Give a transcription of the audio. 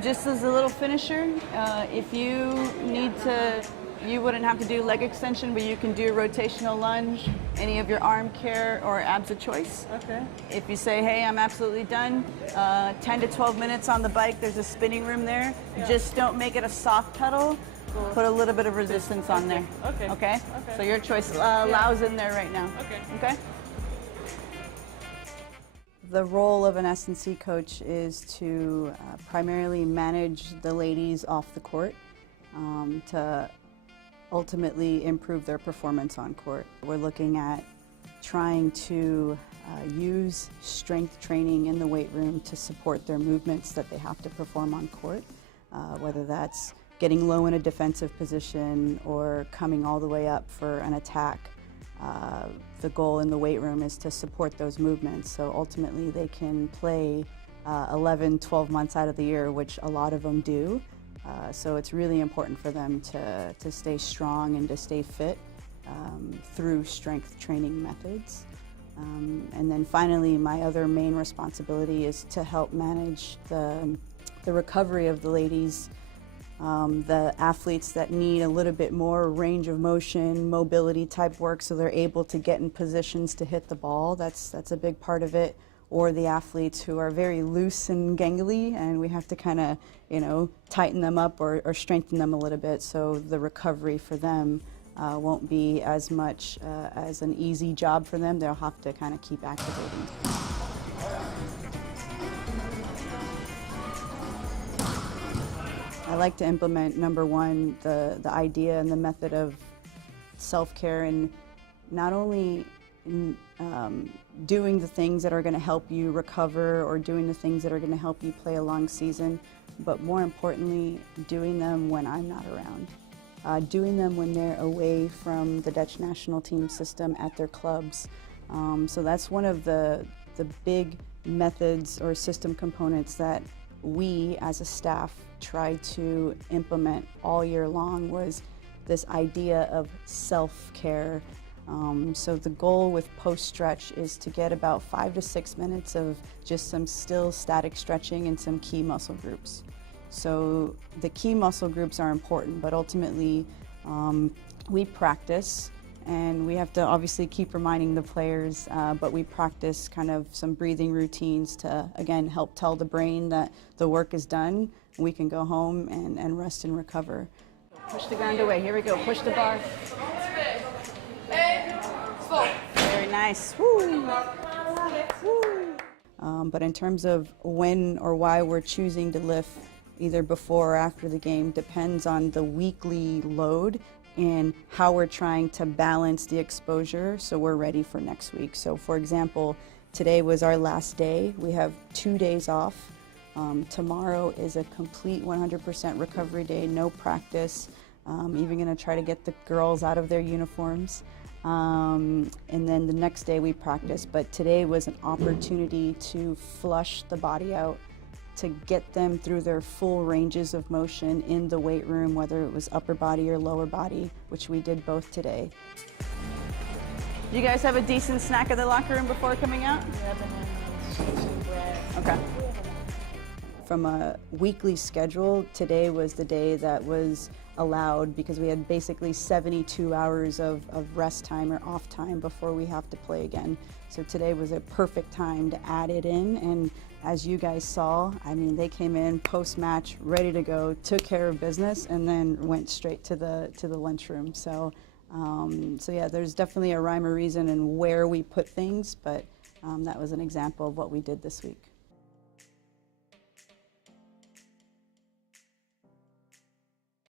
Just as a little finisher, if you need to, you wouldn't have to do leg extension, but you can do rotational lunge, any of your arm care or abs of choice. Okay. If you say, hey, I'm absolutely done, 10 to 12 minutes on the bike, there's a spinning room there. Yeah. Just don't make it a soft pedal. Cool. Put a little bit of resistance on there. Okay. Okay? So your choice allows in there right now. Okay. Okay? The role of an S&C coach is to primarily manage the ladies off the court to ultimately improve their performance on court. We're looking at trying to use strength training in the weight room to support their movements that they have to perform on court, whether that's getting low in a defensive position or coming all the way up for an attack. The goal in the weight room is to support those movements, so ultimately they can play 11, 12 months out of the year, which a lot of them do. So it's really important for them to stay strong and to stay fit through strength training methods. And then finally, my other main responsibility is to help manage the recovery of the ladies. The athletes that need a little bit more range of motion, mobility type work so they're able to get in positions to hit the ball, that's a big part of it. Or the athletes who are very loose and gangly and we have to kind of, tighten them up or strengthen them a little bit so the recovery for them won't be as much as an easy job for them. They'll have to kind of keep activating. I like to implement, number one, the idea and the method of self-care, and not only doing the things that are going to help you recover or doing the things that are going to help you play a long season, but more importantly, doing them when I'm not around. Doing them when they're away from the Dutch national team system at their clubs. So that's one of the big methods or system components that we as a staff tried to implement all year long, was this idea of self-care. So the goal with post-stretch is to get about 5 to 6 minutes of just some still static stretching and some key muscle groups. So the key muscle groups are important, but ultimately we practice, and we have to obviously keep reminding the players, but we practice kind of some breathing routines to, again, help tell the brain that the work is done. We can go home and rest and recover. Push the ground away. Here we go. Push the bar. Very nice. Woo. Woo. But in terms of when or why we're choosing to lift either before or after the game depends on the weekly load and how we're trying to balance the exposure so we're ready for next week. So for example, today was our last day. We have 2 days off. Tomorrow is a complete 100% recovery day, no practice. Even going to try to get the girls out of their uniforms. And then the next day we practice. But today was an opportunity to flush the body out, to get them through their full ranges of motion in the weight room, whether it was upper body or lower body, which we did both today. You guys have a decent snack in the locker room before coming out? Okay. From a weekly schedule, today was the day that was allowed because we had basically 72 hours of rest time or off time before we have to play again. So today was a perfect time to add it in, and as you guys saw, I mean, they came in post-match ready to go, took care of business, and then went straight to the lunchroom. So yeah, there's definitely a rhyme or reason in where we put things, but that was an example of what we did this week.